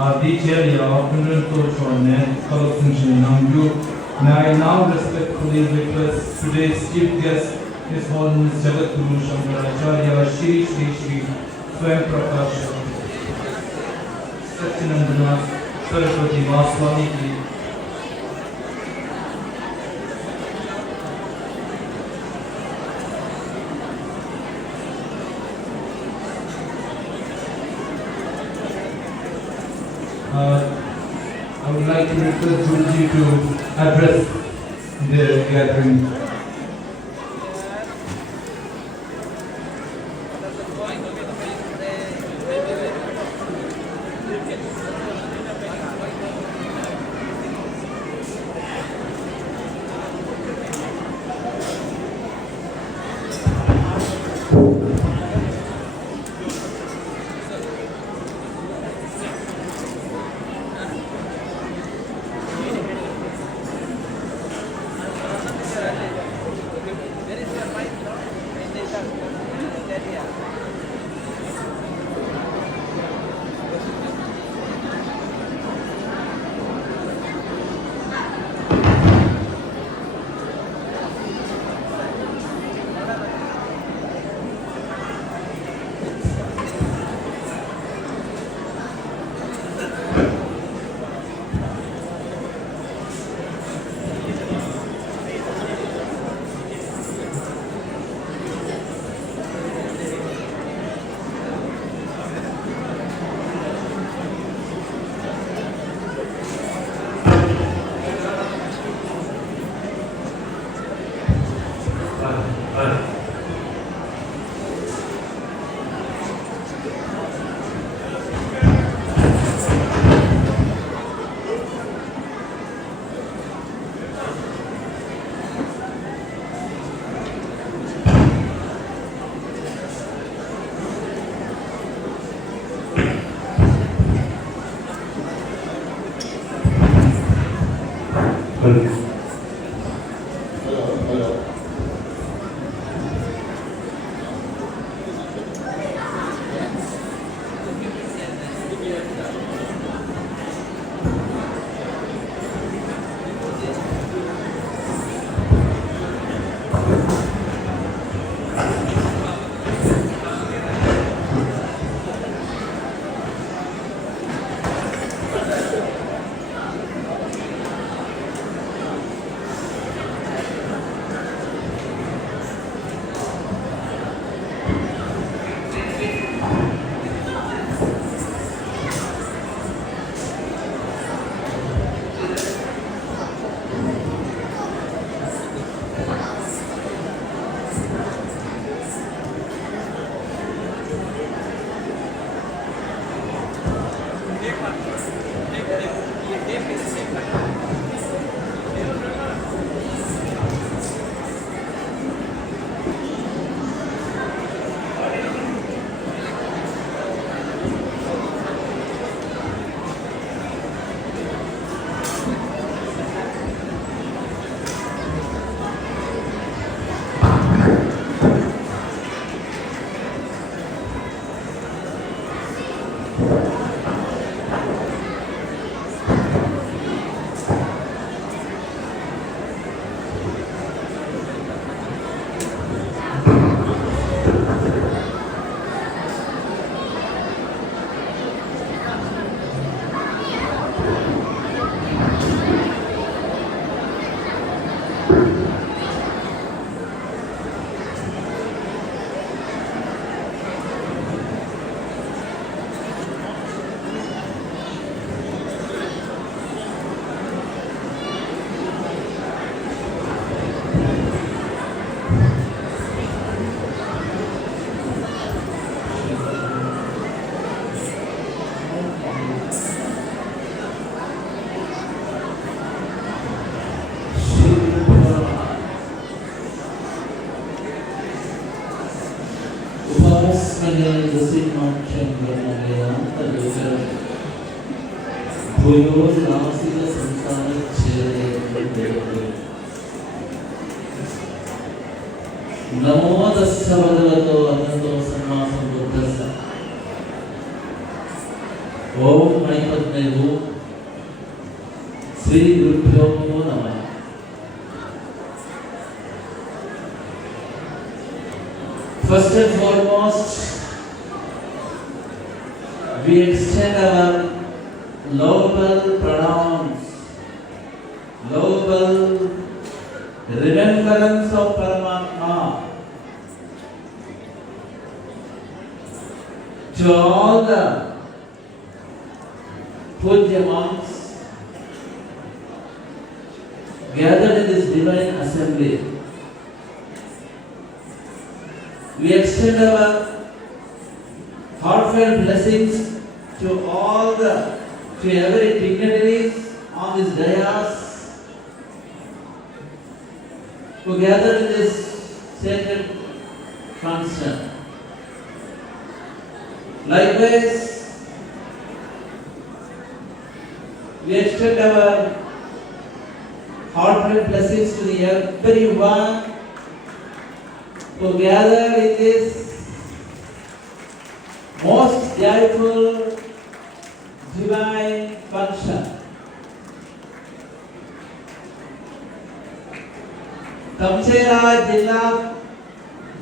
Aditya afternoon coach on color function Namju. May I now respectfully request today's chief guest, His Holiness Jagat Guru Shankaracharya Shri Shri Shri Swam Prakash Satyanandana Saraswati Vaswani ki I would like to request Guruji to address the gathering. नमो तस्स भगवतो अरहतो सम्मा सम्बुद्धस्स ओम मणिपद्मे ओम श्री गुरुभ्यो नमः। First and foremost, we extend our lovable pronouns, lovable remembrance of Paramatma to all the Pujya monks gathered in this divine assembly. We extend our heartfelt blessings to every dignitaries on this dais who gathered in this sacred function. Likewise, we extend our heartfelt blessings to everyone who gathered in this most joyful divine function. Kamchera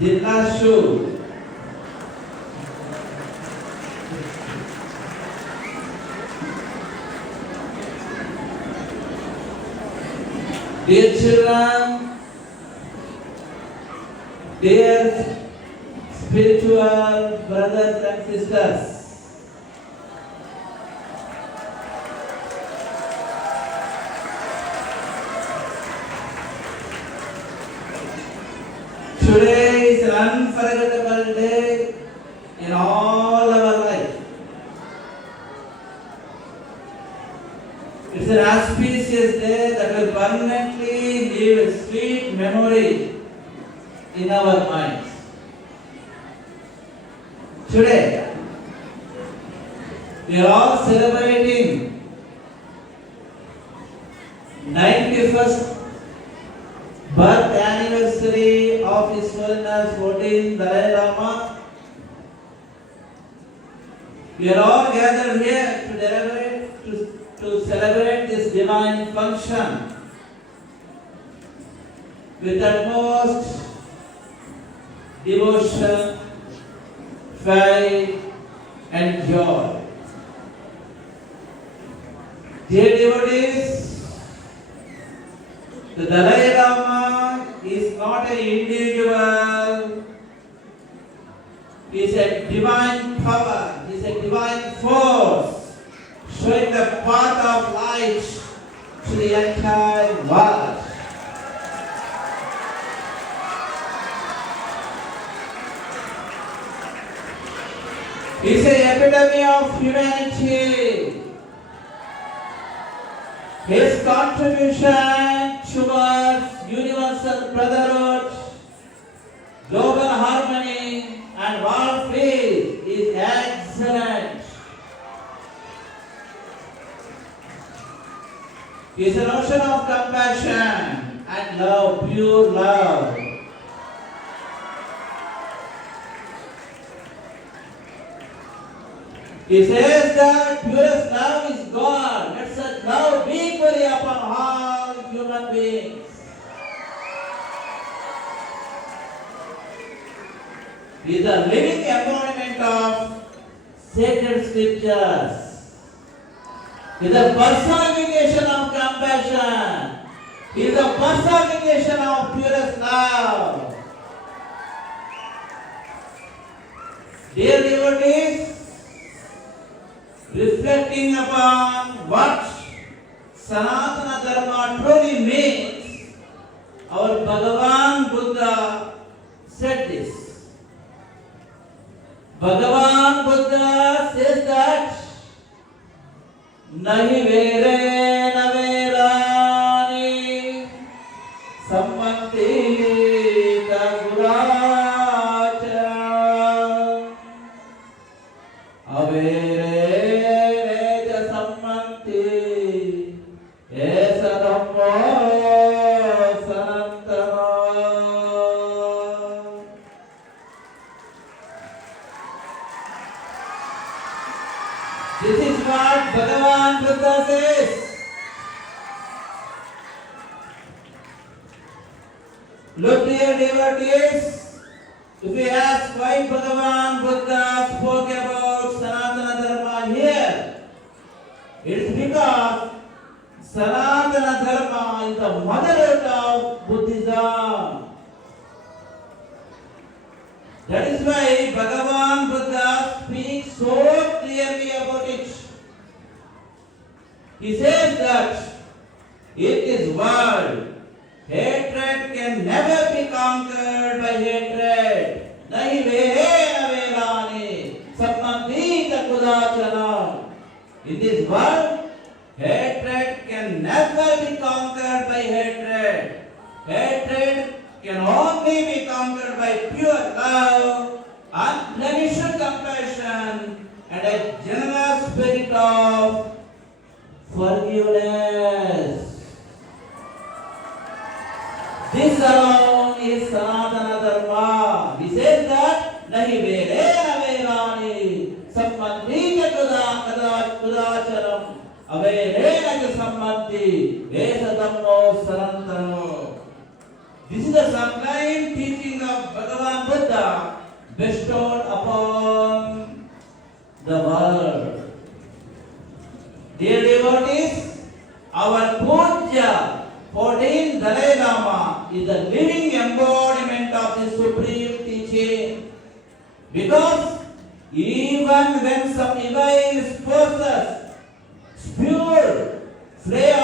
Jilla Shu Dear children, dear spiritual brothers and sisters, today is an unforgettable day in all our life. It's an auspicious day that will permanently leave a sweet memory in our minds. Today, we are all celebrating 91st birth anniversary of His Holiness 14th Dalai Lama. We are all gathered here to celebrate this divine function with utmost devotion, faith, and joy. Dear devotees, the Dalai Lama is not an individual, he is a divine power, he is a divine force, showing the path of light to the entire world. He is an epitome of humanity. His contribution towards universal brotherhood, global harmony, and world peace is excellent. He is an ocean of compassion and love, pure love. He says that purest love is God. Let such love be equally upon all human beings. He is a living embodiment of sacred scriptures. He is a personification of compassion. He is a personification of purest love. Dear devotees, reflecting upon what Sanatana Dharma truly means, our Bhagavan Buddha said this. Bhagavan Buddha says that Nahi vere na verani sammanti kaguracha avere This is what Bhagavan Buddha says. Look, dear devotees, if you ask why Bhagavan Buddha spoke about Sanatana Dharma here, it is because Sanatana Dharma is the motherhood of Buddhism. That is why Bhagavan Buddha speaks so clearly about it. He says that in this world, hatred can never be conquered by hatred. Nahi vere na verani, sammandita kudachalam. In this world, hatred can never be conquered by hatred. Hatred can only be conquered by pure love, unblemished compassion, and a generous spirit of forgiveness. This alone is Sanatana Dharma. He says that nahi vere na verani, sammandita kudacharam, avere na sammandi, esa dhammo sanantano. This is the sublime teaching of Bhagavan Buddha bestowed upon the world. Dear devotees, our Pujya 14 Dalai Lama is the living embodiment of the supreme teaching. Because even when some evil forces spewed flame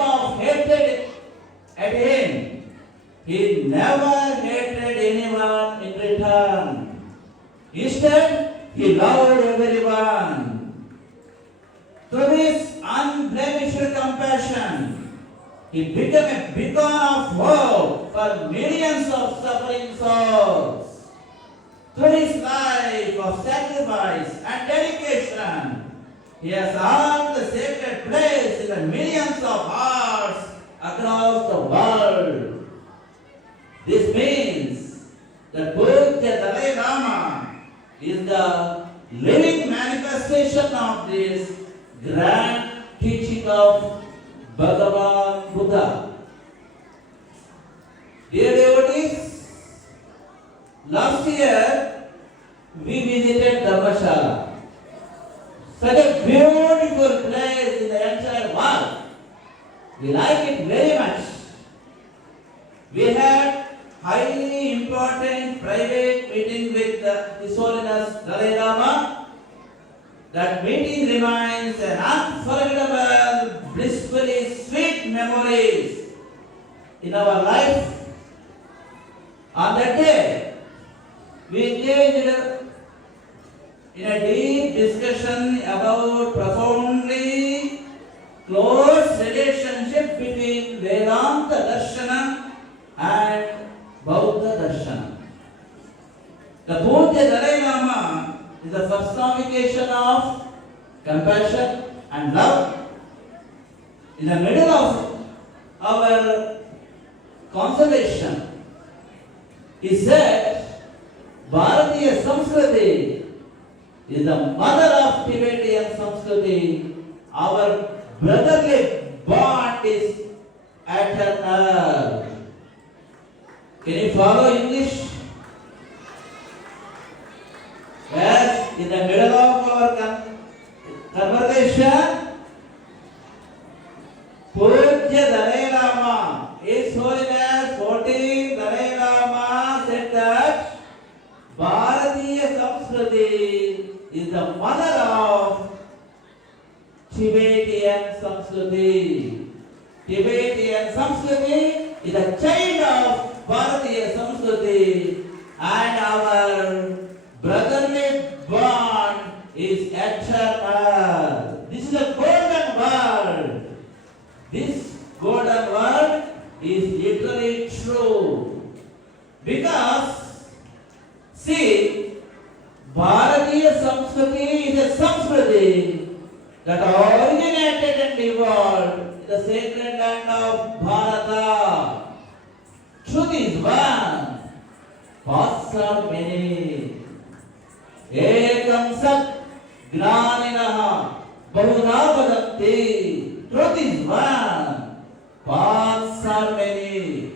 of hatred at him, he never hated anyone in return. Instead, he loved everyone. Through his unblemished compassion, he became a beacon of hope for millions of suffering souls. Through his life of sacrifice and dedication, he has earned the sacred place in the millions of hearts across the world. This means that Buddha Dalai Lama is the living manifestation of this grand teaching of Bhagavan Buddha. Dear devotees, last year we visited Dharmashala. Such a beautiful place in the entire world. We like it very much. We had highly important private meeting with His Holiness Dalai Lama. That meeting remains an unforgettable, blissfully sweet memories in our life. On that day, we engaged in a deep discussion about profoundly close relationship between Vedanta Darshana and Bauddha Darshana. The Buddha Dalai Lama is the personification of compassion and love. In the middle of our conversation, he said, Bharatiya Samskriti is the mother of Tibetan Samskriti. Our brotherly bond is eternal. Can you follow English? Yes, in the middle of our conversation, Pujya Dalai Lama, His Holiness 14 Dalai Lama said that Bharatiya Samskriti is the mother of Tibetan Samskriti. Tibetan Samskriti is a child of Bharatiya Samskriti, and our brotherly bond is eternal. This is a golden world. This golden world is literally true. Because, see, Bharatiya Samskriti is a Samskriti that originated and evolved in the sacred land of Bharata. Truth is one, paths are many. Ekam Sat ज्ञानिनः बहुधा वदन्ति. Truth is one. Paths are many.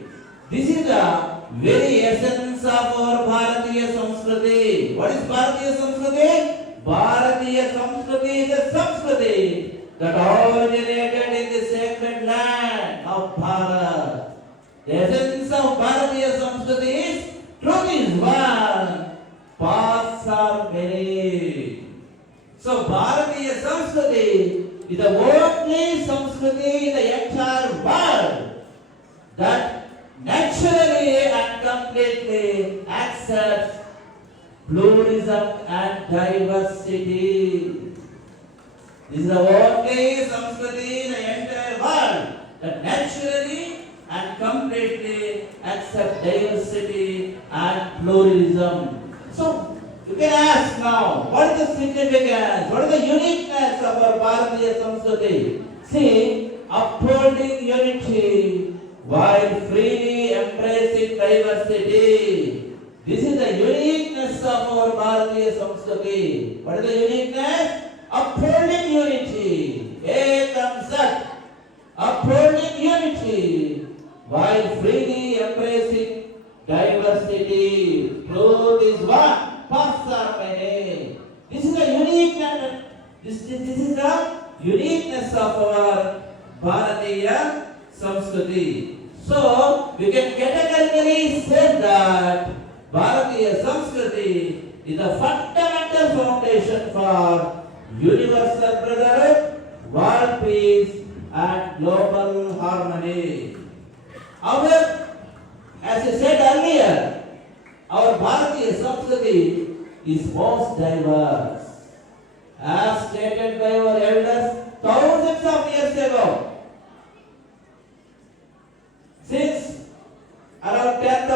This is the very essence of our Bharatiya Samskriti. What is Bharatiya Samskriti? Bharatiya Samskriti is a Samskriti that originated in the sacred land of Bharat. The essence of Bharatiya Samskriti is truth is one, paths are many. So Bharatiya Samskriti is the only Samskriti in the entire world that naturally and completely accepts pluralism and diversity. This is the only Samskriti in the entire world that naturally and completely accepts diversity and pluralism. So you can ask now, what is the significance, what is the uniqueness of our Bharatiya Samskriti? See, upholding unity while freely embracing diversity. This is the uniqueness of our Bharatiya Samskriti. What is the uniqueness? Upholding unity. Ekam Sat. Upholding unity while freely embracing diversity. Truth is one, paths are many. This is the uniqueness. This is the uniqueness of our Bharatiya Samskriti. So we can categorically say that Bharatiya Samskriti is the fundamental foundation for universal brotherhood, world peace, and global harmony. However, as I said earlier, our Bharatiya Samskriti is most diverse. As stated by our elders thousands of years ago, since around 10,000